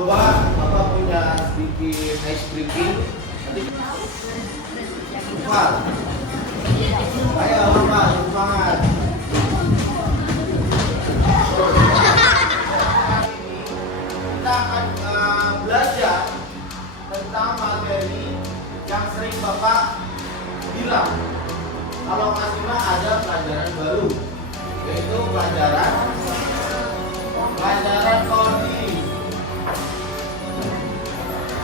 coba Bapak punya sedikit ice breaking. Nanti Pak, ayo Bapak, semangat. Kita akan belajar tentang materi yang sering Bapak bilang kalau Kasima ada pelajaran baru, yaitu pelajaran coding.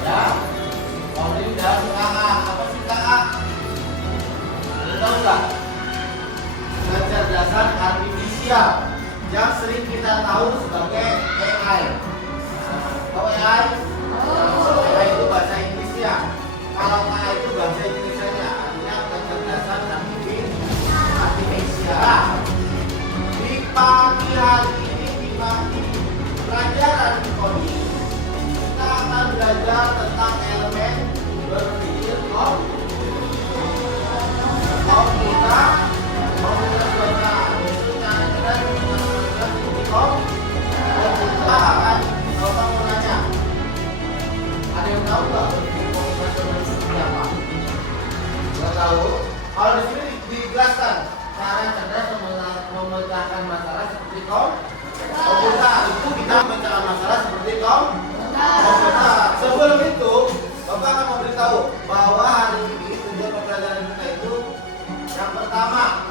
Ya, coding dan KA. Apa sih KA? Ada tahu nggak? Kecerdasan artifisial yang sering kita tahu sebagai AI. Tahu AI? AI itu bahasa Inggrisnya. Kalau KA itu bahasa Indonesianya, artinya kecerdasan artifisial. Di pagi hari ini di pelajaran coding kita akan belajar tentang elemen berpikir komputer benar. Itu cara kita akan mau nanya. Ada yang tahu nggak komputer seperti apa? Nggak tahu. Kalau di sini dijelaskan cara cerdas memecahkan masalah seperti komputer. Itu kita memecahkan masalah seperti komputer. Sebelum itu, Bapak akan memberitahu bahwa hari ini tujuan pembelajaran kita itu yang pertama,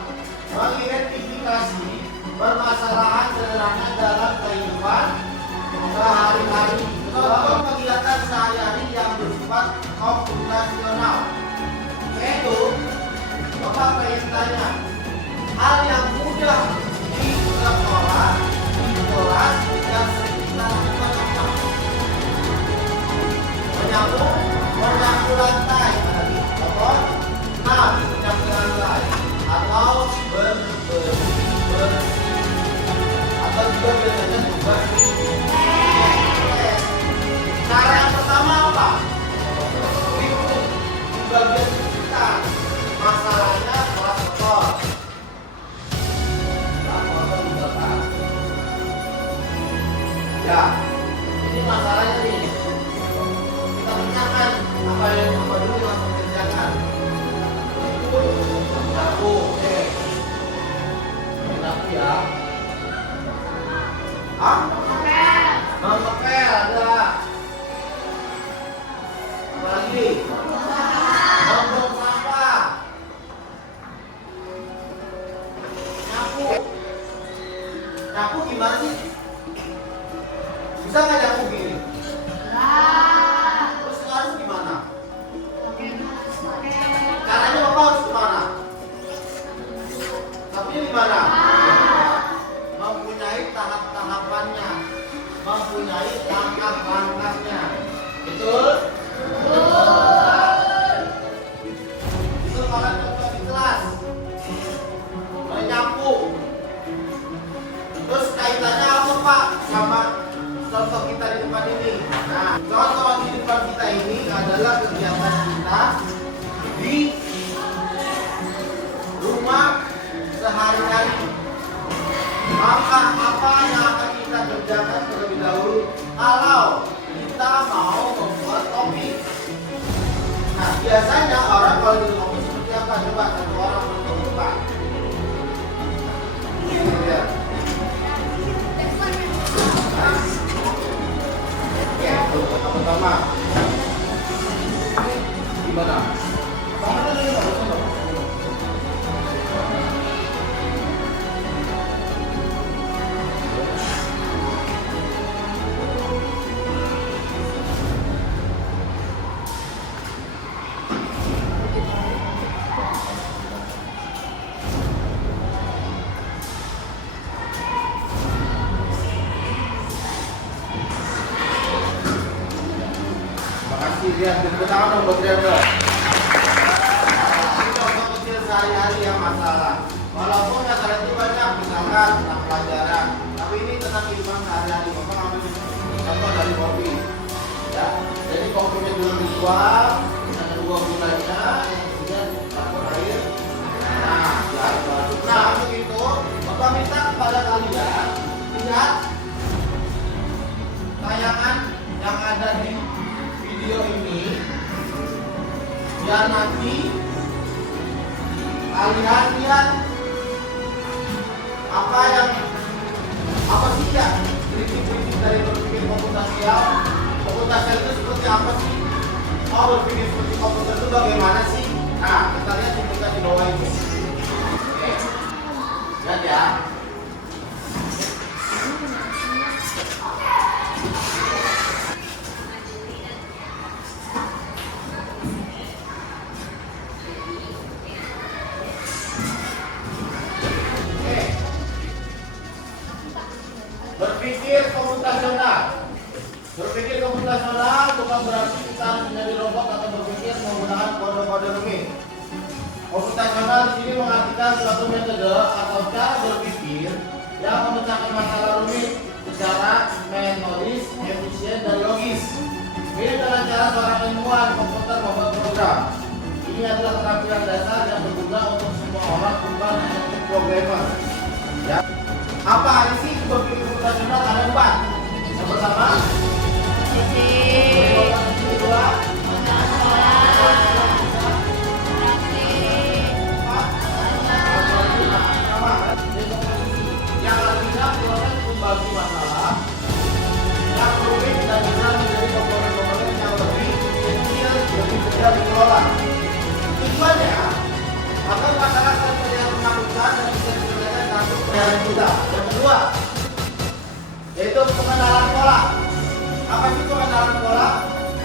mengidentifikasi permasalahan sederhana dalam kehidupan sehari-hari. Contoh kegiatan sehari-hari yang bersifat komputasional. Yaitu, Bapak pengen tanya, hal yang mudah di sekolah, di kelas, yang sering kita lakukan apa? Menyapu lantai, menyapu lantai, atau atau juga biasanya bersih. Cara yang pertama apa? Di bagian kita, masalahnya kelas kotor. Ya, ini masalahnya nih. Kita pecahkan apa dulu langsung kerjakan. Aku, oke. Aku ya. Mengepel ada. Apa lagi? Membuang sampah. Nyapu gimana sih? Bisa nggak nyapu gini? Terus harus gimana? Caranya Bapak harus kemana? Sapunya di mana? Mempunyai tahap-tahapannya, mempunyai langkah-langkahnya. Betul? Itu kalau contoh di kelas menyapu. Terus kaitannya apa Pak sama contoh kita di depan ini? Nah, contoh di depan kita ini adalah kegiatan kita di rumah sehari-hari. Maka apa yang akan kita kerjakan terlebih dahulu kalau kita mau membuat topi? Nah, biasanya orang kalau di topi seperti apa? Coba satu orang mencoba. Ini dia. Pertama, gimana? Lihat tepuk tangan dong buat Triangle. Ini contoh kecil sehari-hari yang masalah. Walaupun masalah itu banyak, misalkan tentang pelajaran, tapi ini tentang kehidupan sehari-hari. Bapak ambil contoh dari kopi. Ya, jadi kopinya dulu dijual, ada dua gulanya, kemudian campur air. Nah, begitu. Bapak minta kepada kalian lihat tayangan yang ada di video ini, biar nanti kalian lihat apa sih ya prinsip-prinsip dari berpikir komputasial. Komputasial itu seperti apa sih? Mau berpikir seperti komputer itu bagaimana sih? Nah, kita lihat cuplikan di bawah ini. Oke, lihat ya. Berpikir komputasional bukan berarti kita harus menjadi robot atau berpikir menggunakan kode-kode rumit. Komputasional di sini mengartikan suatu metode atau cara berpikir yang memecahkan masalah rumit secara metodis, efisien, dan logis. Mirip dengan cara seorang ilmuwan komputer membuat program. Ini adalah keterampilan dasar yang berguna untuk semua orang, bukan untuk programmer. Ya. Apa sih berpikir komputasional? Ada 4. Yang pertama, yang artinya proses membagi masalah yang rumit dan bisa menjadi komponen-komponen yang lebih kecil, lebih mudah dikelola. Tujuannya agar masalah terlihat menakutkan dan bisa diselesaikan langsung dengan mudah. Yang kedua, yaitu pengenalan pola. Apa sih pengenalan pola?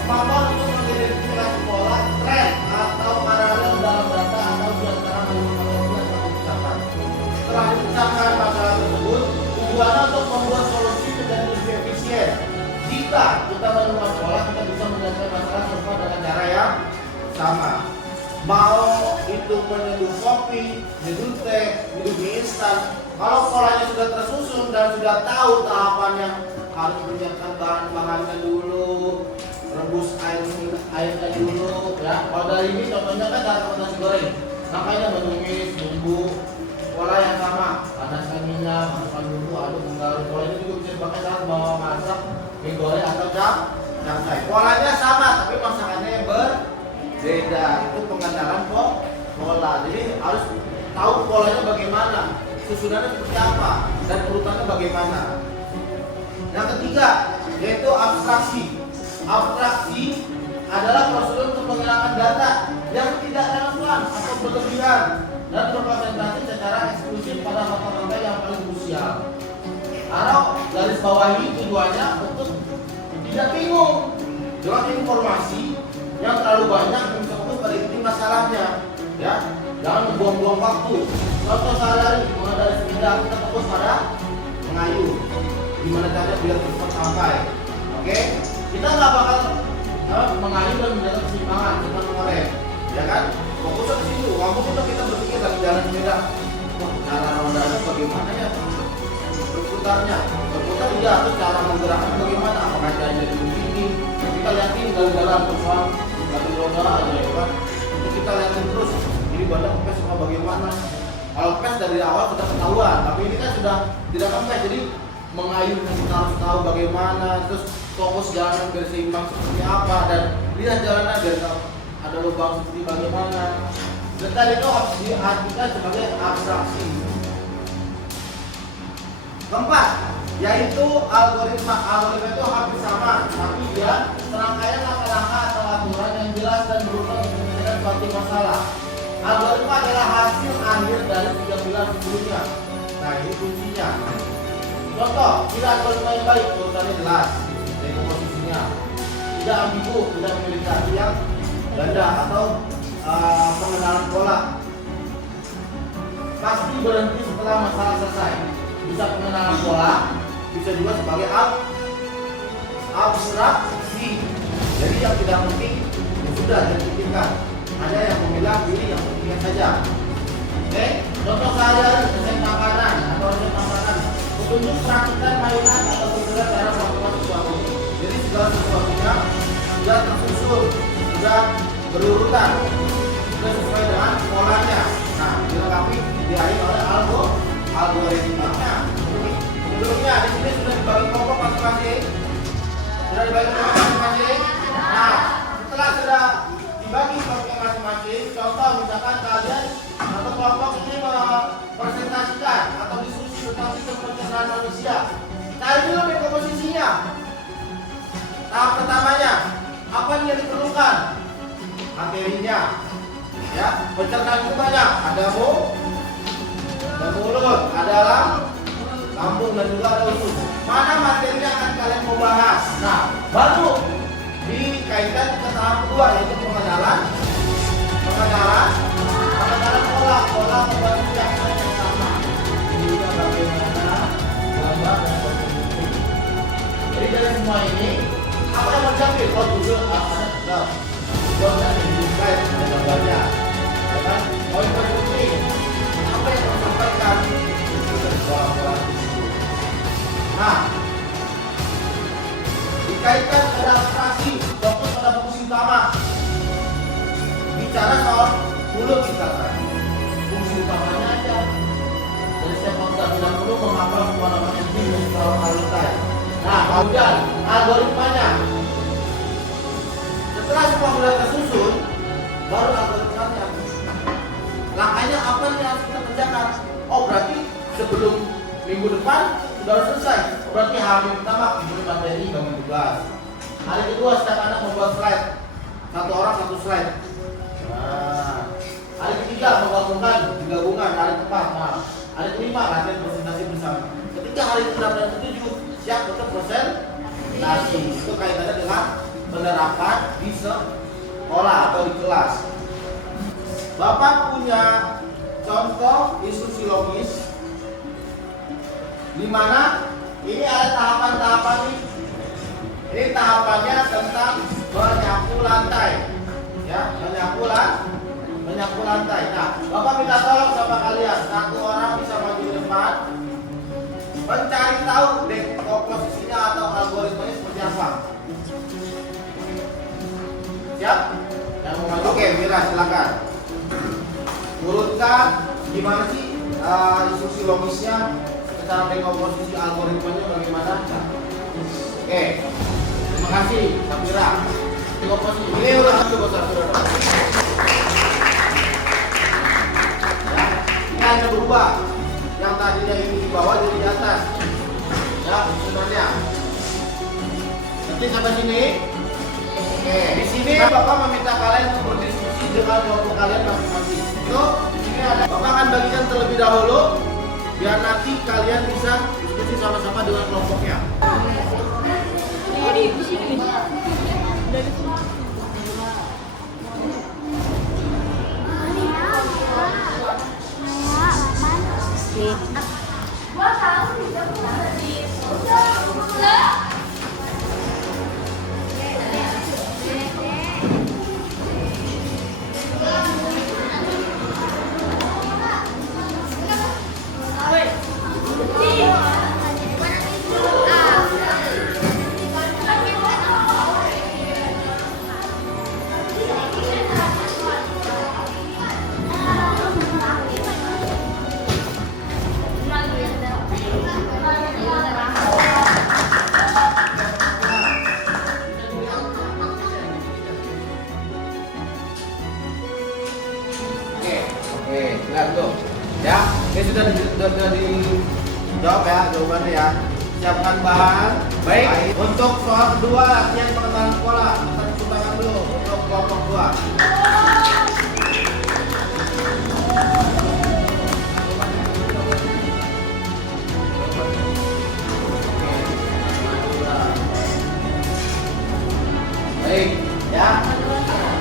Kemampuan untuk mengidentifikasi pola, tren, atau paralel dalam data atau di antara masalah yang diucapkan. Setelah diucapkan masalah tersebut, tujuannya untuk membuat solusi menjadi lebih efisien. Jika kita menemukan pola, kita bisa menyelesaikan masalah serupa dengan cara yang sama. Mau itu menyeduh kopi, menyeduh teh, menyeduh mie instan, kalau polanya sudah tersusun dan sudah tahu tahapan yang harus menyiapkan bahan-bahannya dulu, rebus airnya dulu, ya. Kalau dari ini contohnya kan cara nasi goreng, makanya menumis, bumbu, pola yang sama, panaskan minyak, masukkan bumbu, aduk, menggaruk. Pola ini juga bisa dipakai saat mau masak mie goreng atau capcay. Polanya sama, tapi masakannya yang berbeda. Itu pengenalan pola. Jadi harus tahu polanya bagaimana, susunannya seperti apa, dan urutannya bagaimana. Yang ketiga, yaitu abstraksi. Abstraksi adalah prosedur untuk menghilangkan data yang tidak relevan atau berlebihan dan berkonsentrasi secara eksklusif pada mata-mata yang paling krusial. Atau garis bawahi tujuannya untuk tidak bingung dengan informasi yang terlalu banyak dan fokus pada inti masalahnya. Ya, jangan buang-buang waktu. Contoh sehari-hari mulai dari sepeda kita fokus pada mengayuh. Gimana caranya biar cepat sampai. Oke? Kita nggak bakal mengayuh dan menjaga keseimbangan, kita mengerem, ya kan? Fokusnya ke situ. Kamu kita berpikir lagi jalan sepeda. Wah, cara rodanya bagaimana ya? Berputarnya, berputar iya. Terus cara menggerakkan bagaimana? Apakah jalan jadi begini? Kita lihatin jalan-jalan persoalan ganti roda aja ya kan? Terus kita lihatin terus. Ini badan kempes sama bagaimana? Kalau kempes dari awal sudah ketahuan, tapi ini kan sudah tidak kempes, jadi mengayuh kita harus tahu bagaimana, terus fokus jalan biar seimbang seperti apa, dan lihat jalannya biar ada lubang seperti bagaimana. Detail itu harus diartikan sebagai abstraksi. Keempat, yaitu algoritma. Algoritma itu hampir sama, tapi dia serangkaian langkah-langkah atau aturan yang jelas dan berulang untuk menyelesaikan suatu masalah. Algoritma adalah hasil akhir dari 3 pilar sebelumnya. Nah, ini kuncinya. Contoh, bila algoritma yang baik, urutannya jelas dari komposisinya, tidak ambigu, tidak memiliki arti yang ganda atau pengenalan pola. Pasti berhenti setelah masalah selesai. Bisa pengenalan pola, bisa juga sebagai abstraksi. Jadi yang tidak penting ya sudah dipikirkan. Ada yang memilah diri yang pentingnya saja. Oke, contoh sehari-hari resep makanan atau resep makanan. Petunjuk perakitan mainan atau segala cara melakukan sesuatu. Jadi segala sesuatunya sudah tersusun, sudah berurutan, sudah sesuai dengan polanya. Nah, dilengkapi diakhiri oleh algoritmanya. Sebelumnya di sini sudah dibagi kelompok masing-masing. Sudah dibagi kelompok Tahap pertamanya, apa yang diperlukan? Materinya, ya. Pencernaan itu banyak. Ada mulut, ada lambung dan juga ada usus. Mana materi yang akan kalian mau bahas? Nah, baru dikaitkan ke tahap kedua, yaitu pengenalan pola pembentuk yang sama. Juga bagaimana gambar dan bentuk. Jadi dari semua ini, apa yang mau dicapai? Oh, tujuh ada yang dibuat ada gambarnya. Ya kan? Poin penting. Apa yang mau disampaikan? Itu dari pola-pola itu. Nah, dikaitkan ke abstraksi, fokus pada fungsi utama. Bicara soal mulut misalkan, fungsi utamanya aja. Jadi setiap kita tidak perlu menghafal semua nama enzim dan soal halutai. Nah, kemudian algoritmanya. Setelah semua sudah tersusun, baru algoritmanya. Langkahnya apa yang harus kita kerjakan? Oh, berarti sebelum minggu depan sudah selesai. Berarti hari pertama diberi materi bagi tugas. Hari kedua setiap anak membuat slide. Satu orang satu slide. Nah, hari ketiga digabungan hari keempat. Nah, hari kelima latihan presentasi bersama. Ketika hari ke-6 dan ke-7 siap untuk presentasi. Itu kaitannya dengan penerapan di sekolah atau di kelas. Bapak punya contoh instruksi logis di mana ini ada tahapan-tahapan ini. Ini tahapannya tentang menyapu lantai. Ya, menyapu lantai. Nah, Bapak minta tolong sama kalian, satu orang bisa maju ke depan, mencari tahu komposisinya atau algoritmanya seperti apa. Siap? Yang mau maju? Oke, Mira silakan. Urutkan gimana sih instruksi logisnya, secara dekomposisi algoritmanya bagaimana? Oke, terima kasih, Samira. Dekomposisi ini udah satu saudara. Ya, ini hanya berubah. Yang tadinya ini di bawah jadi di atas. Ya, sebenarnya. Nanti sampai sini. Oke, di sini Bapak meminta kalian untuk berdiskusi dengan kelompok kalian masing-masing. Itu di sini ada Bapak akan bagikan terlebih dahulu biar nanti kalian bisa diskusi sama-sama dengan kelompoknya. Jadi di sini dari semua. Gua tahu juga di Lihat tuh, ya, ini sudah dijawab ya jawabannya ya. Siapkan bahan. Baik. Untuk soal kedua latihan pengenalan pola, kita tepuk tangan dulu untuk kelompok 2. Baik, ya.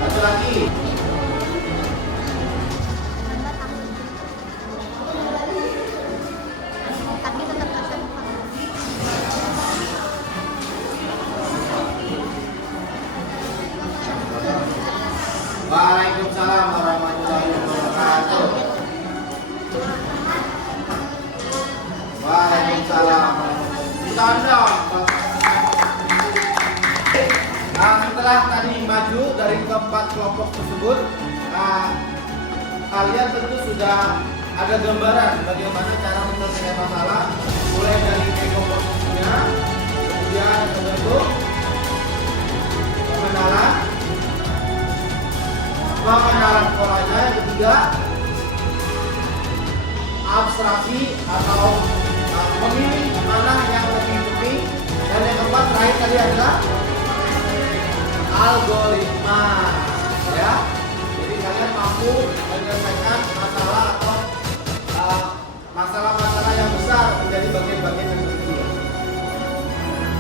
Satu lagi. Waalaikumsalam warahmatullahi wabarakatuh. Waalaikumsalam. Tanda. Setelah tadi maju dari keempat kelompok tersebut, kalian tentu sudah ada gambaran bagaimana cara menyelesaikan masalah, mulai dari dekomposisinya, kemudian terbentuk pengenalan polanya, yang ketiga abstraksi atau memilih mana yang lebih penting, dan yang keempat terakhir tadi adalah algoritma, ya. Jadi kalian mampu menyelesaikan masalah atau masalah-masalah yang besar menjadi bagian-bagian yang kecil.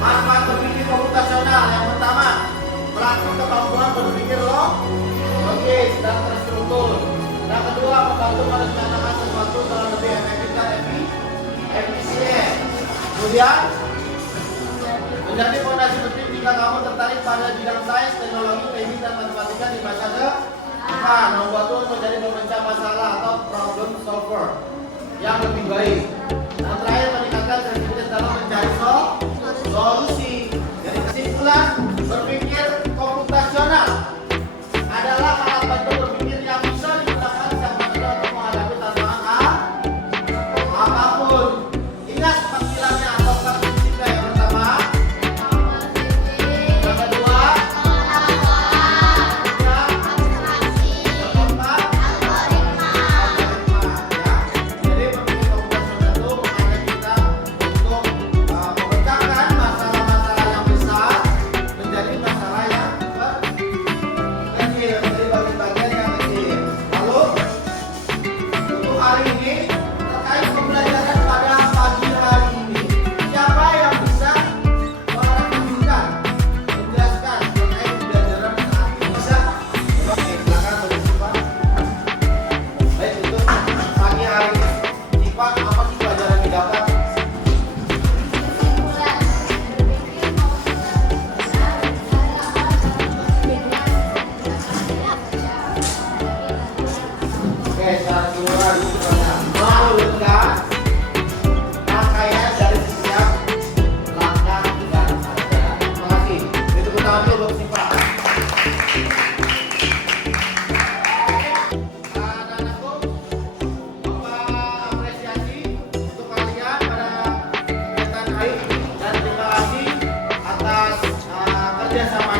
Manfaat berpikir komputasional yang pertama, melatih kemampuan berpikir logis dan terstruktur. Yang kedua, membantu merencanakan sesuatu dalam lebih efektif dan efisien. Kemudian, menjadi fondasi penting jika kamu tertarik pada bidang sains, teknologi, teknik, dan matematika di masa depan. Membuatmu menjadi pemecah masalah atau problem solver yang lebih baik. Dan terakhir, meningkatkan kreativitas dalam mencari solusi. Jadi kesimpulan, berpikir komputasional adalah alat bantu berpikir yang bisa digunakan siapa saja untuk menghadapi tantangan apapun. Ingat panggilannya atau prinsipnya. Yang pertama, yang kedua, yang keempat, algoritma. Ya. Jadi berpikir komputasional itu mengajak kita untuk memecahkan masalah-masalah yang besar menjadi masalah yang kecil, menjadi bagian-bagian yang kecil. Lalu untuk hari ini terkait pembelajaran pada pagi hari ini, siapa yang bisa melanjutkan menjelaskan terkait pembelajaran saat ini? Bisa? Oke, silakan tulis Pak. Baik, untuk pagi hari ini, Pak, apa sih pelajaran yang didapat? Oke, secara keseluruhan kita mewujudkan rangkaian dari setiap langkah dan ajaran. Terima kasih. Itu pertama dulu buat Pak. Anak-anakku, Bapak apresiasi untuk kalian pada kegiatan hari ini dan terima kasih atas kerjasamanya.